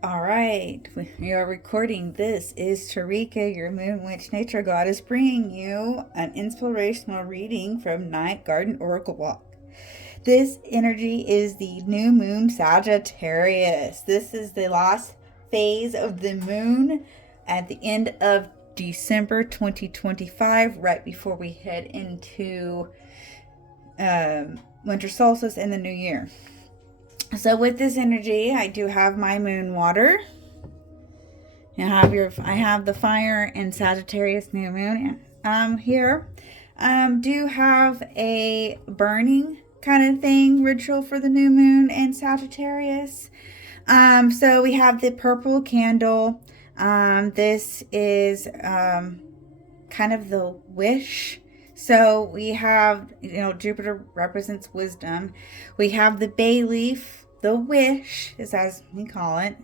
All right, we are recording. This is Tarika, your Moon Witch Nature Goddess, bringing you an inspirational reading from Night Garden Oracle Walk. This energy is the new moon Sagittarius. This is the last phase of the moon at the end of December 2025, right before we head into winter solstice and the new year. So with this energy, I do have my moon water. I have the fire and Sagittarius New Moon here. Do have a burning kind of thing ritual for the new moon and Sagittarius. So we have the purple candle. This is kind of the wish. So we have, Jupiter represents wisdom. We have the bay leaf, the wish is as we call it.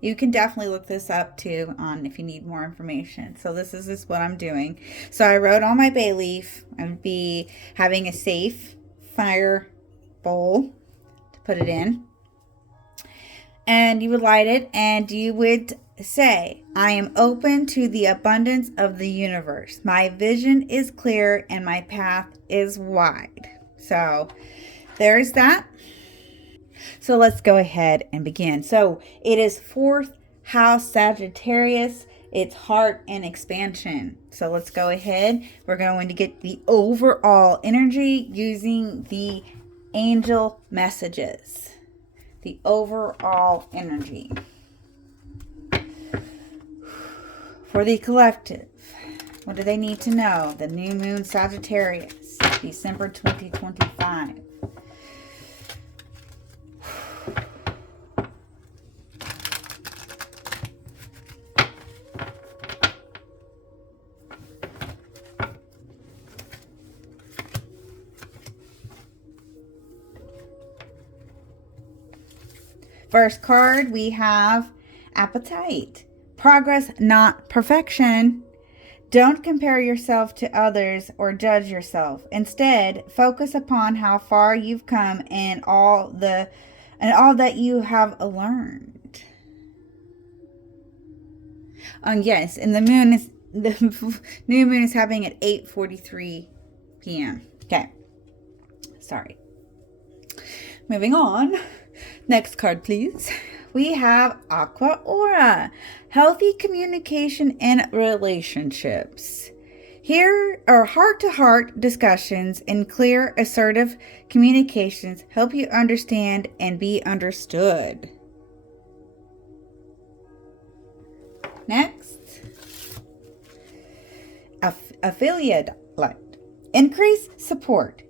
You can definitely look this up too on if you need more information. So this is just what I'm doing. So I wrote on my bay leaf, I'd be having a safe fire bowl to put it in. And you would light it and you would say, I am open to the abundance of the universe. My vision is clear and my path is wide. So there's that. So let's go ahead and begin. So it is 4th house Sagittarius. It's heart and expansion. So let's go ahead. We're going to get the overall energy using the angel messages. The overall energy. For the collective, what do they need to know? The new moon Sagittarius, December 2025. First card, we have appetite. Progress, not perfection. Don't compare yourself to others or judge yourself. Instead, focus upon how far you've come and all that you have learned. Yes, and the new moon is happening at 8:43 p.m. Okay. Sorry. Moving on. Next card, please. We have Aqua Aura, healthy communication and relationships. Here are heart-to-heart discussions and clear, assertive communications help you understand and be understood. Next, affiliate light. Increase support.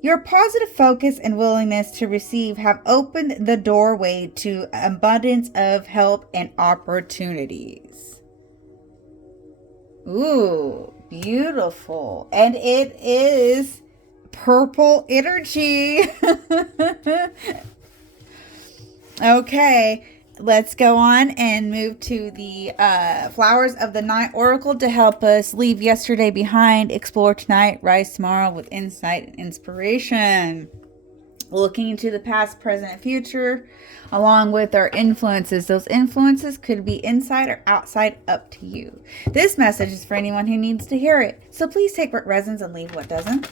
Your positive focus and willingness to receive have opened the doorway to abundance of help and opportunities. Ooh, beautiful. And it is purple energy. Okay, let's go on and move to the Flowers of the Night Oracle to help us leave yesterday behind, explore tonight, rise tomorrow with insight and inspiration. Looking into the past, present, and future, along with our influences. Those influences could be inside or outside, up to you. This message is for anyone who needs to hear it. So please take what resonates and leave what doesn't.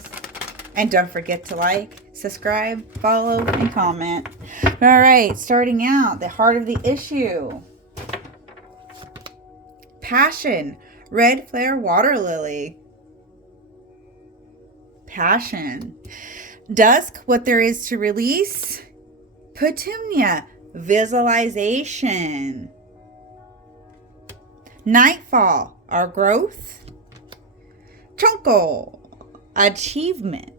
And don't forget to like, subscribe, follow, and comment. All right, starting out, the heart of the issue. Passion, red flare water lily. Passion. Dusk, what there is to release. Petunia, visualization. Nightfall, our growth. Trunkle, achievement.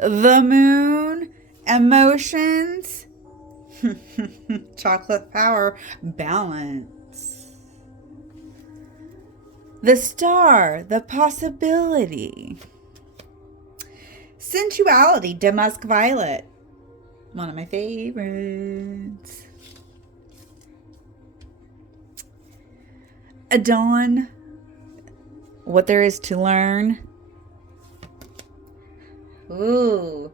The moon, emotions. Chocolate power, balance. The star, the possibility. Sensuality, damask violet. One of my favorites. A dawn, what there is to learn. Ooh,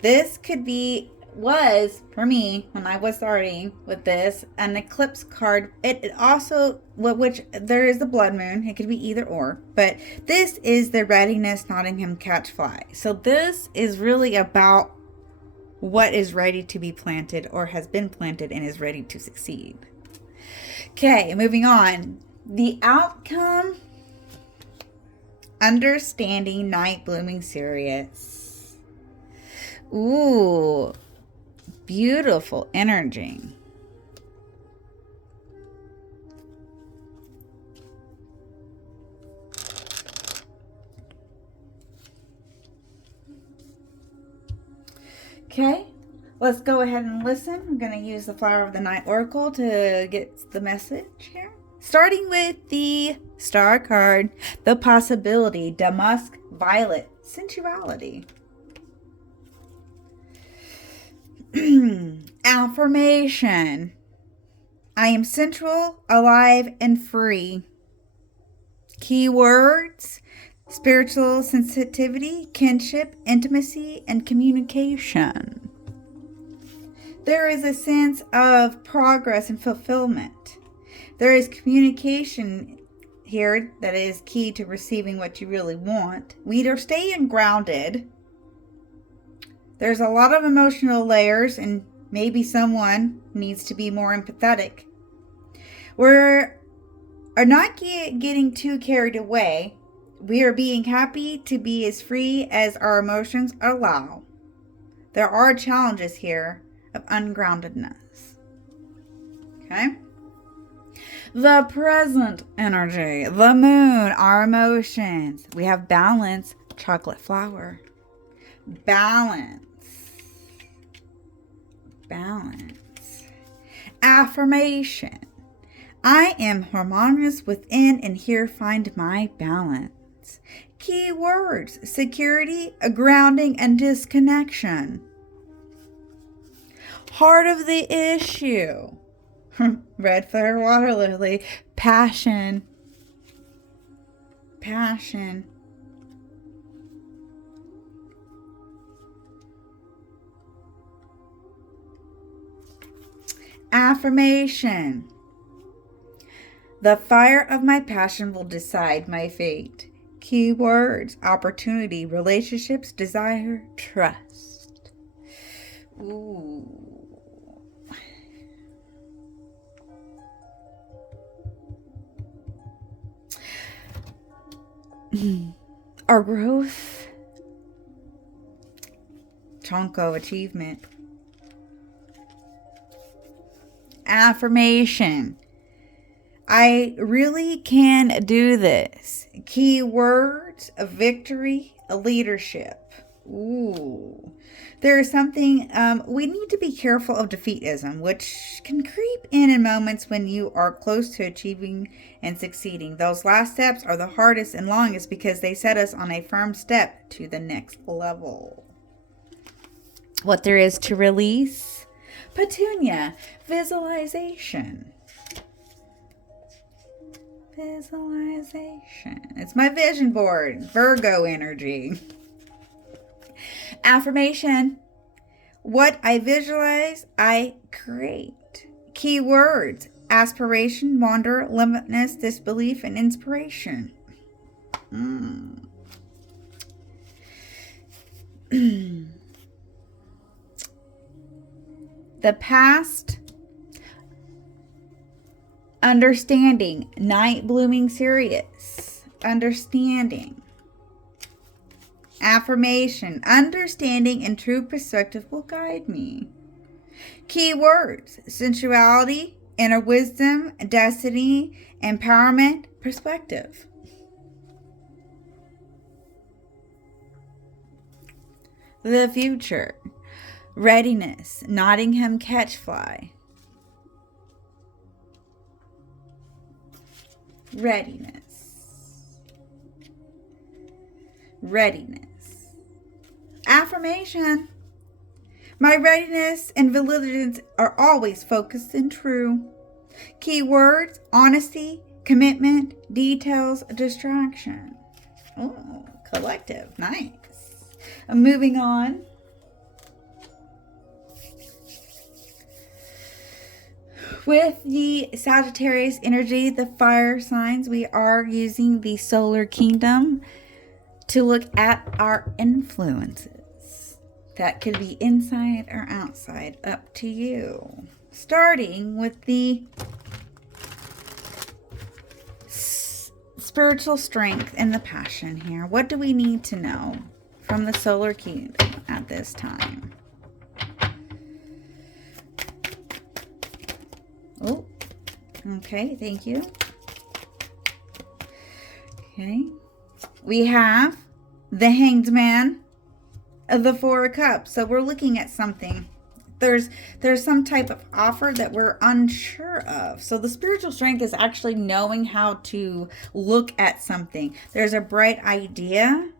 this could be was, for me, when I was starting with this, an eclipse card. It also, which there is the blood moon. It could be either or. But this is the readiness Nottingham catch fly. So this is really about what is ready to be planted or has been planted and is ready to succeed. Okay, moving on. The outcome, understanding night blooming Sirius. Ooh, beautiful energy. Okay, let's go ahead and listen. I'm going to use the Flower of the Night Oracle to get the message here. Starting with the star card, the possibility, damask violet, sensuality. Affirmation. I am sensual, alive, and free. Keywords: spiritual sensitivity, kinship, intimacy, and communication. There is a sense of progress and fulfillment. There is communication here that is key to receiving what you really want. We are staying grounded. There's a lot of emotional layers, and maybe someone needs to be more empathetic. We are not getting too carried away. We are being happy to be as free as our emotions allow. There are challenges here of ungroundedness. Okay? The present energy, the moon, our emotions. We have balance, chocolate flower. Balance. Balance. Affirmation. I am harmonious within and here find my balance. Keywords: security, grounding, and disconnection. Heart of the issue. Red flare water lily. Passion. Passion. Affirmation. The fire of my passion will decide my fate. Keywords: opportunity, relationships, desire, trust. Ooh. Our growth. Chunk of achievement. Affirmation. I really can do this. Keywords: a victory, a leadership. Ooh. There is something, we need to be careful of defeatism, which can creep in moments when you are close to achieving and succeeding. Those last steps are the hardest and longest because they set us on a firm step to the next level. What there is to release. Petunia, visualization. Visualization. It's my vision board. Virgo energy. Affirmation. What I visualize, I create. Keywords: aspiration, wonder, limitless, disbelief, and inspiration. The past. Understanding, night blooming Sirius. Understanding. Affirmation, understanding and true perspective will guide me. Keywords: sensuality, inner wisdom, destiny, empowerment, perspective. The future: readiness, Nottingham catchfly. Readiness. Readiness. Affirmation. My readiness and vigilance are always focused and true. Keywords: honesty, commitment, details, distraction. Oh, collective. Nice. Moving on. With the Sagittarius energy, the fire signs, we are using the solar kingdom to look at our influences. That could be inside or outside, up to you. Starting with the spiritual strength and the passion here. What do we need to know from the solar kingdom at this time? Oh, okay, thank you. Okay, we have the Hanged Man of the Four of Cups. So we're looking at something. There's some type of offer that we're unsure of. So the spiritual strength is actually knowing how to look at something. There's a bright idea.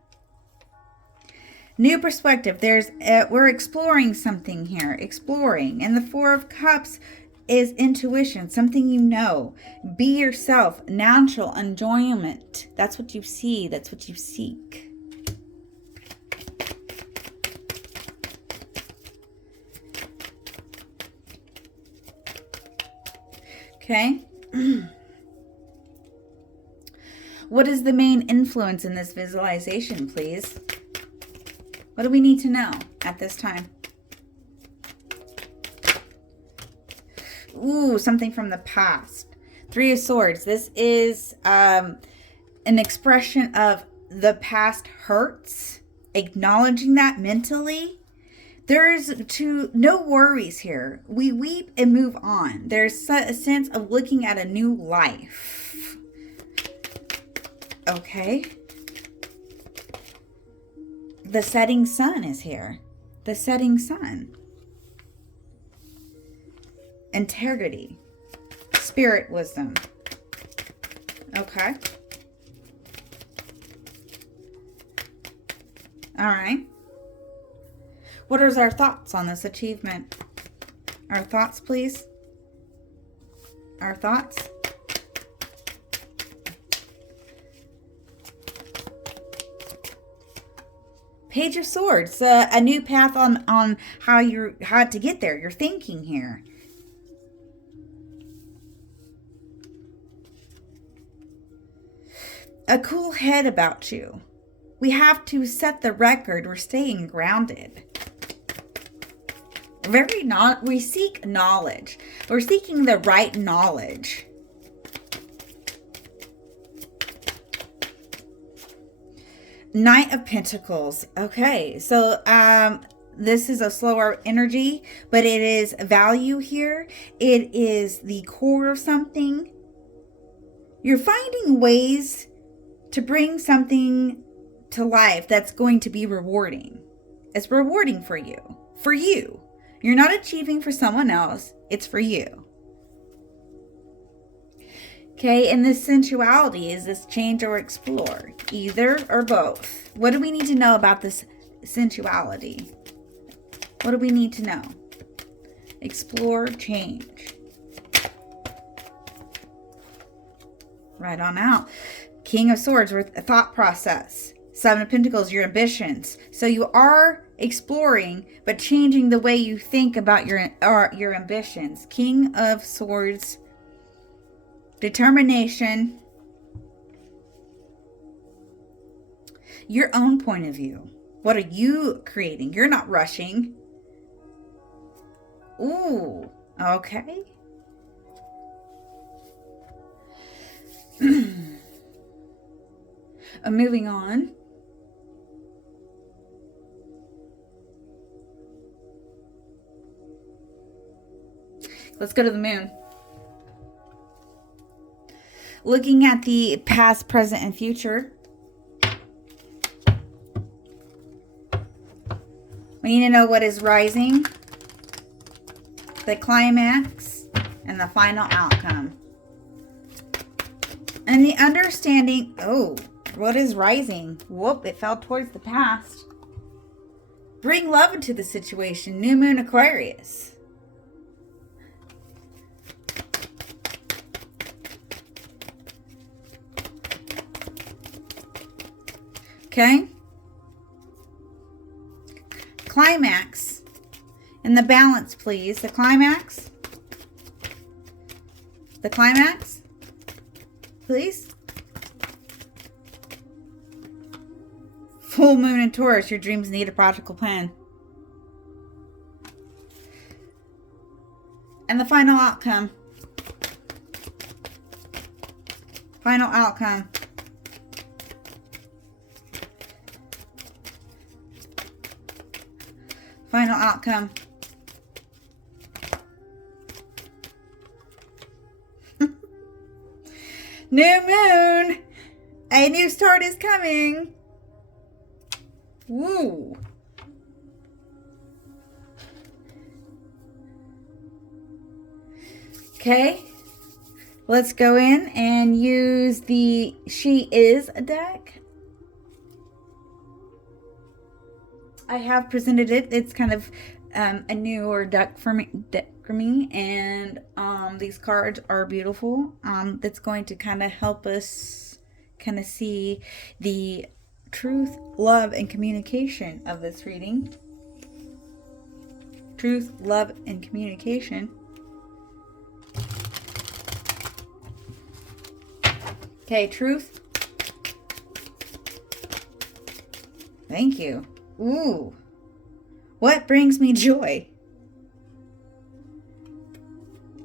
New perspective. We're exploring something here. Exploring. And the Four of Cups is intuition, something you know. Be yourself, natural enjoyment. That's what you see, that's what you seek. Okay. What is the main influence in this visualization, please? What do we need to know at this time? Ooh, something from the past. Three of Swords. This is an expression of the past hurts. Acknowledging that mentally. There's no worries here. We weep and move on. There's a sense of looking at a new life. Okay. The setting sun is here. The setting sun. Integrity, spirit wisdom. Okay. All right. What are our thoughts on this achievement? Our thoughts, please. Our thoughts. Page of Swords, a new path on how to get there. You're thinking here. A cool head about you. We have to set the record. We're staying grounded. We seek knowledge. We're seeking the right knowledge. Knight of Pentacles. Okay, so this is a slower energy, but it is value here. It is the core of something. You're finding ways to bring something to life that's going to be rewarding. It's rewarding for you. For you. You're not achieving for someone else. It's for you. Okay, and this sensuality is this change or explore. Either or both. What do we need to know about this sensuality? What do we need to know? Explore, change. Right on out. King of Swords, with a thought process. Seven of Pentacles, your ambitions. So you are exploring, but changing the way you think about your ambitions. King of Swords, determination. Your own point of view. What are you creating? You're not rushing. Ooh, okay. Moving on. Let's go to the moon. Looking at the past, present, and future. We need to know what is rising, the climax, and the final outcome. And the understanding, oh, what is rising? Whoop, it fell towards the past. Bring love into the situation. New Moon Aquarius. Okay. Climax. And the balance, please. The climax. The climax, please. Full moon in Taurus, your dreams need a practical plan. And the final outcome. Final outcome. Final outcome. New moon. A new start is coming. Woo. Okay. Let's go in and use the She Is deck. I have presented it. It's kind of a newer deck for me, and these cards are beautiful. That's going to kind of help us kind of see the truth, love, and communication of this reading. Truth, love, and communication. Okay, truth. Thank you. Ooh. What brings me joy?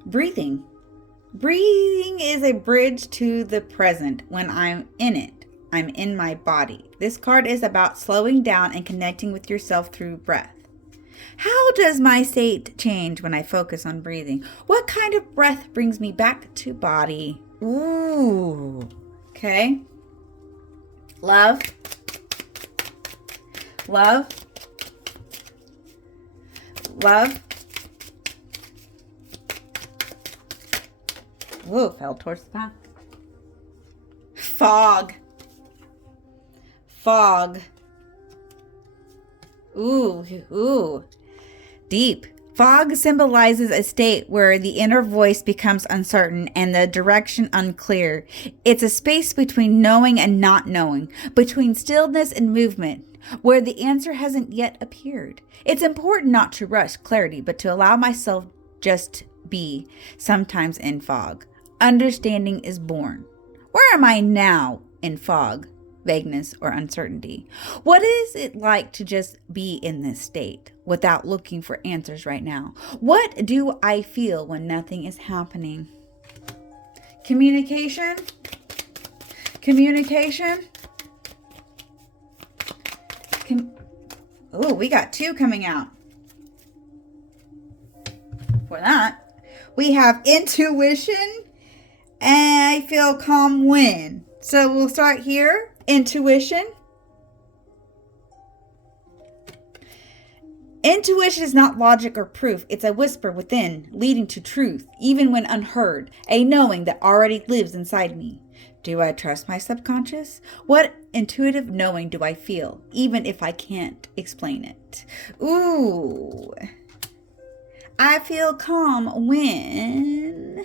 Breathing. Breathing is a bridge to the present. When I'm in it, I'm in my body. This card is about slowing down and connecting with yourself through breath. How does my state change when I focus on breathing? What kind of breath brings me back to body? Ooh. Okay. Love. Love. Love. Whoa, fell towards the back. Fog. Fog. Ooh, ooh. Deep. Fog symbolizes a state where the inner voice becomes uncertain and the direction unclear. It's a space between knowing and not knowing, between stillness and movement, where the answer hasn't yet appeared. It's important not to rush clarity, but to allow myself just be, sometimes in fog. Understanding is born. Where am I now in fog, vagueness, or uncertainty? What is it like to just be in this state without looking for answers right now? What do I feel when nothing is happening? Communication. Communication. Oh, we got two coming out. For that, we have intuition and I feel calm when. So we'll start here. Intuition. Intuition is not logic or proof. It's a whisper within, leading to truth, even when unheard. A knowing that already lives inside me. Do I trust my subconscious? What intuitive knowing do I feel, even if I can't explain it? Ooh. I feel calm when...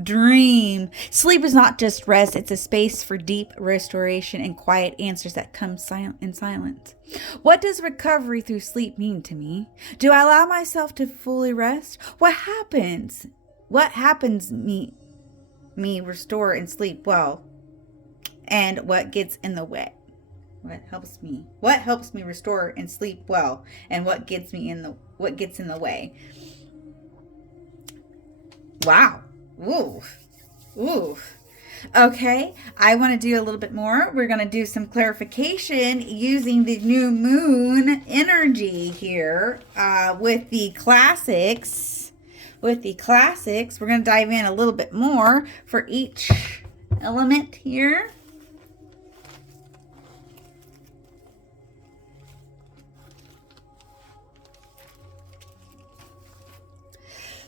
Dream. Sleep is not just rest. It's a space for deep restoration and quiet answers that come in silence. What does recovery through sleep mean to me? Do I allow myself to fully rest? What happens? What happens me restore and sleep well? And what gets in the way? What helps me restore and sleep well? And what gets in the way? Wow. Ooh. Ooh. Okay, I want to do a little bit more. We're going to do some clarification using the new moon energy here with the classics. We're going to dive in a little bit more for each element here.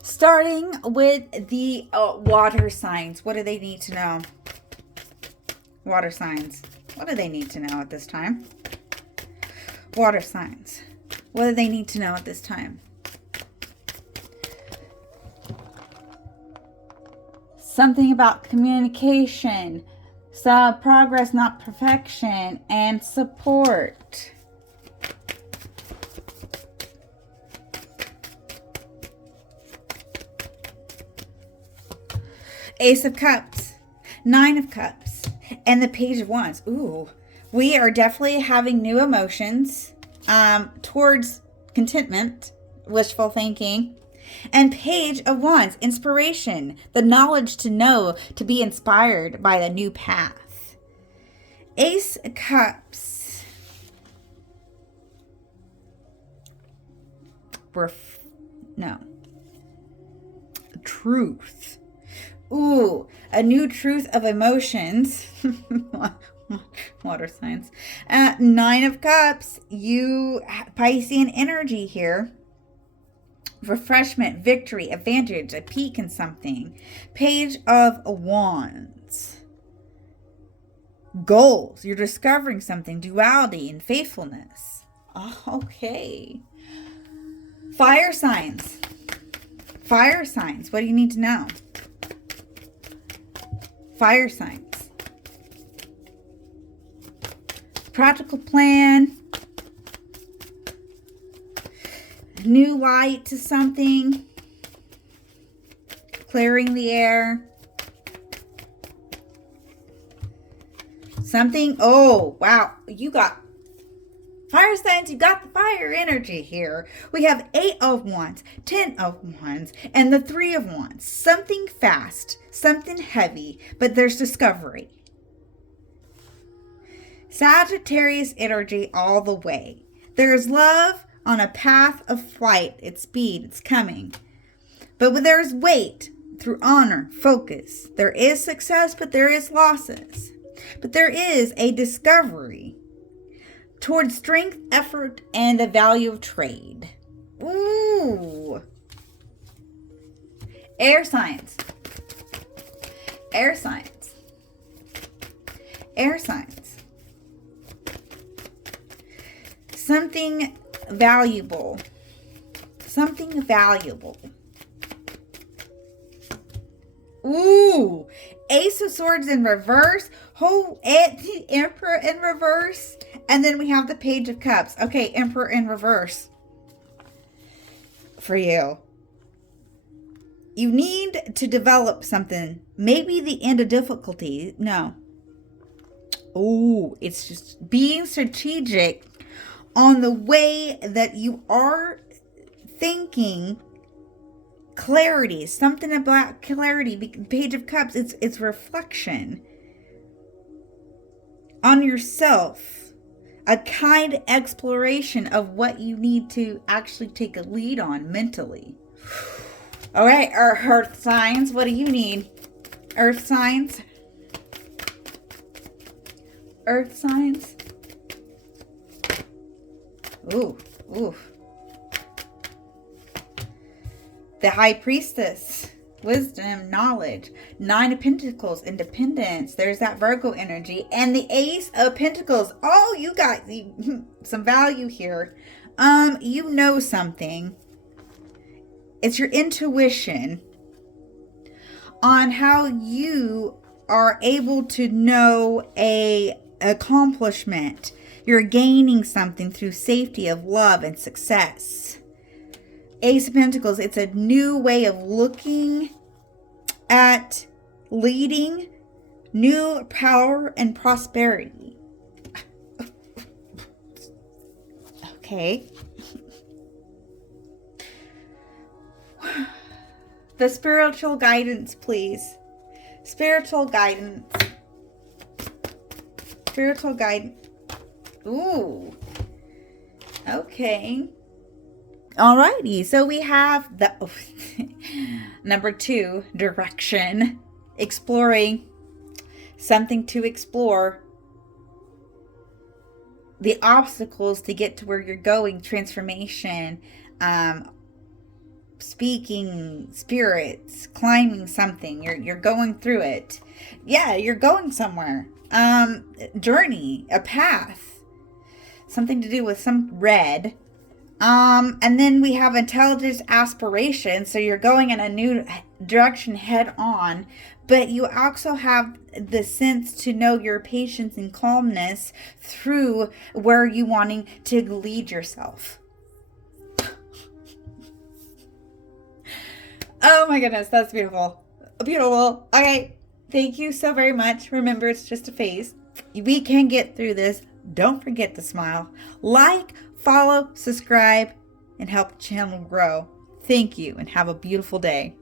Starting with the water signs. What do they need to know? Water signs. What do they need to know at this time? Water signs. What do they need to know at this time? Something about communication, progress, not perfection, and support. Ace of Cups, Nine of Cups, and the Page of Wands. Ooh, we are definitely having new emotions towards contentment, wishful thinking, and Page of Wands, inspiration, the knowledge to know, to be inspired by the new path. Ace of Cups. Truth. Ooh, a new truth of emotions. Water signs. Nine of Cups. You Piscean energy here. Refreshment, victory, advantage, a peak in something. Page of Wands. Goals. You're discovering something. Duality and faithfulness. Oh, okay. Fire signs. Fire signs. What do you need to know? Fire signs. Practical plan. New light to something. Clearing the air. Something. Oh, wow. You got fire signs. You got the fire energy here. We have 8 of Wands, 10 of Wands, and the 3 of Wands. Something fast, something heavy, but there's discovery. Sagittarius energy all the way. There's love on a path of flight. It's speed. It's coming. But there's weight through honor, focus. There is success, but there is losses. But there is a discovery towards strength, effort, and the value of trade. Ooh. Air signs. Air signs. Air signs. Something valuable. Something valuable. Ooh. Ace of Swords in reverse. Oh, the Emperor in reverse. And then we have the Page of Cups. Okay, Emperor in reverse. For you. You need to develop something. Maybe the end of difficulty. No. Oh, it's just being strategic on the way that you are thinking. Clarity. Something about clarity. Page of Cups. It's reflection on yourself. A kind exploration of what you need to actually take a lead on mentally. All right, our earth signs. What do you need? Earth signs. Earth signs. Ooh, ooh. The High Priestess. Wisdom, knowledge. 9 of Pentacles, independence. There's that Virgo energy. And the Ace of Pentacles. Oh, you got some value here. You know something. It's your intuition on how you are able to know a accomplishment. You're gaining something through safety of love and success. Ace of Pentacles, it's a new way of looking at leading, new power and prosperity. Okay. The spiritual guidance, please. Spiritual guidance. Spiritual guidance. Ooh. Okay. Alrighty, so we have the number 2, direction, exploring, something to explore, the obstacles to get to where you're going, transformation, speaking, spirits, climbing something, you're going through it. Yeah, you're going somewhere. Journey, a path, something to do with some red. And then we have intelligence, aspiration. So you're going in a new direction head on, but you also have the sense to know your patience and calmness through where you wanting to lead yourself. Oh my goodness, that's beautiful. Beautiful. Okay. Thank you so very much. Remember, it's just a phase. We can get through this. Don't forget to smile. Like, follow, subscribe, and help the channel grow. Thank you and have a beautiful day.